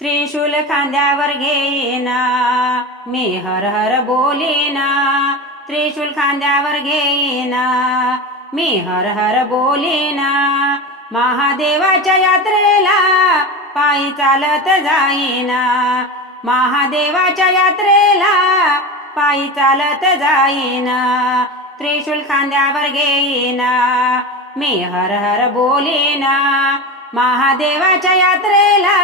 त्रिशूल खांद्यावर घेईना, मी हर हर बोलीना. त्रिशूल खांद्यावर घेईना, मी हर हर बोलीना. महादेवाच्या यात्रेला पायी चालत जाईना. महादेवाच्या यात्रेला पायी चालत जाईना. त्रिशूल खांद्यावर घेईना, मी हर हर बोलीना. महादेवाच्या यात्रेला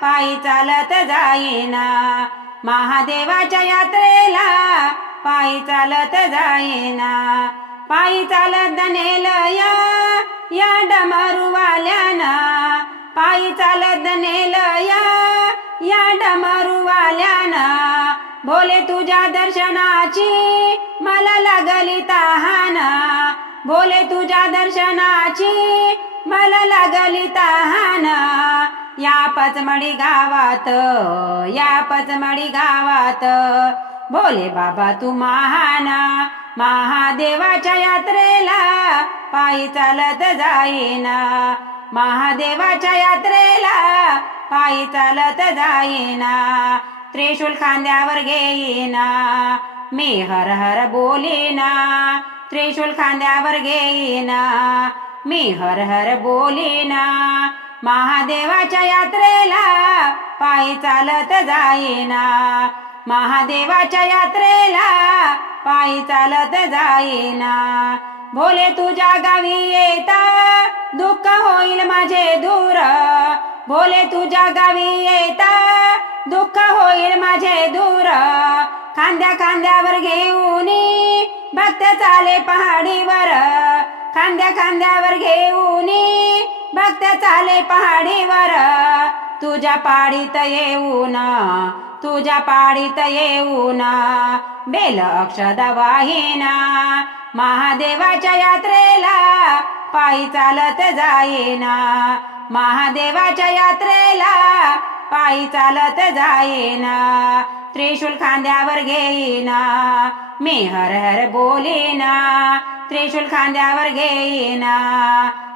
पायी चालत जाईना. महादेवाच्या यात्रेला पायी चालत जाईना. पायी चालत नेलया या डमरूवाल्याना. पायी चालत नेलया या डमरूवाल्याना. भोले तुझ्या दर्शनाची मला लागली तहाना. भोले तुझ्या दर्शनाची मला लागली तहाना. या पचमडी गावात, या पचमडी गावात भोले बाबा तू महाना. महादेवाच्या यात्रेला पायी चालत जाईना. महादेवाच्या यात्रेला पायी चालत जाईना. त्रिशूल खांद्यावर घेईना, मी हर हर बोलीना. त्रिशूल खांद्यावर घेईना, मी हर हर बोलीना. महादेवाच्या यात्रेला पायी चालत जाईना. महादेवाच्या यात्रेला पायी चालत जाईना. भोले तुझ्या गावी येता दुःख होईल माझे दूर. भोले तुझ्या गावी येता दुःख होईल माझे दूर. खांद्या खांद्यावर घेऊन भक्त चाले पहाडीवर. खांद्या खांद्यावर घेऊन भक्त चाले पहाडीवर. तुझ्या पाडीत येऊन, तुझ्या पाडीत येऊन बेल अक्षदा वाहिना. महादेवाच्या यात्रेला पायी चालत जाईना. महादेवाच्या यात्रेला पायी चालत जाईना. त्रिशूल खांद्यावर घेईना, मी हर हर बोलीना. त्रिशूल खांद्यावर घेईना,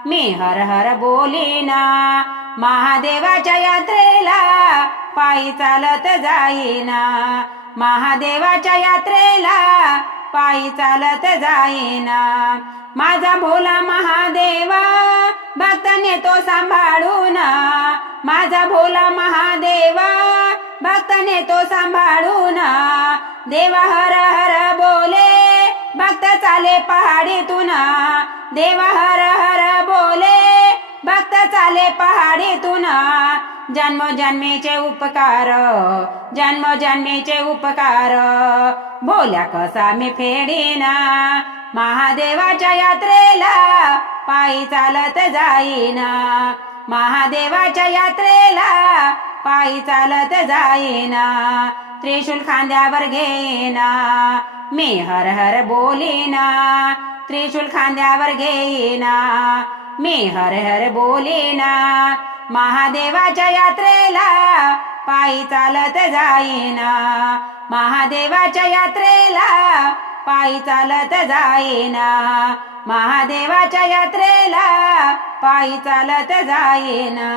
मी हर हर बोलीना. महादेवाच्या यात्रेला पायी चालत जाईना. महादेवाच्या यात्रेला पायी चालत जाईना. माझा भोला महादेवा भक्त नेतो सांभाळून. माझा भोला महादेवा भक्त नेतो सांभाळून. देवा हर हर बोले भक्त चाले पहाडीतून. देवा हर हर बोले भक्त चाले पहाडीतून. जन्मोजन्मीचे उपकार, जन्मोजन्मीचे उपकार भोल्या कसा मी फेडीना. महादेवाच्या यात्रेला पायी चालत जाईना. महादेवाच्या यात्रेला पायी चालत जाईना. त्रिशूल खांद्यावर घेईना, मी हर हर बोलीना. त्रिशूल खांद्यावर घेईना, मी हर हर बोलीना. महादेवाच्या यात्रेला पायी चालत जाईना. महादेवाच्या यात्रेला पायी चालत जाईना. महादेवाच्या यात्रेला पायी चालत जाईना.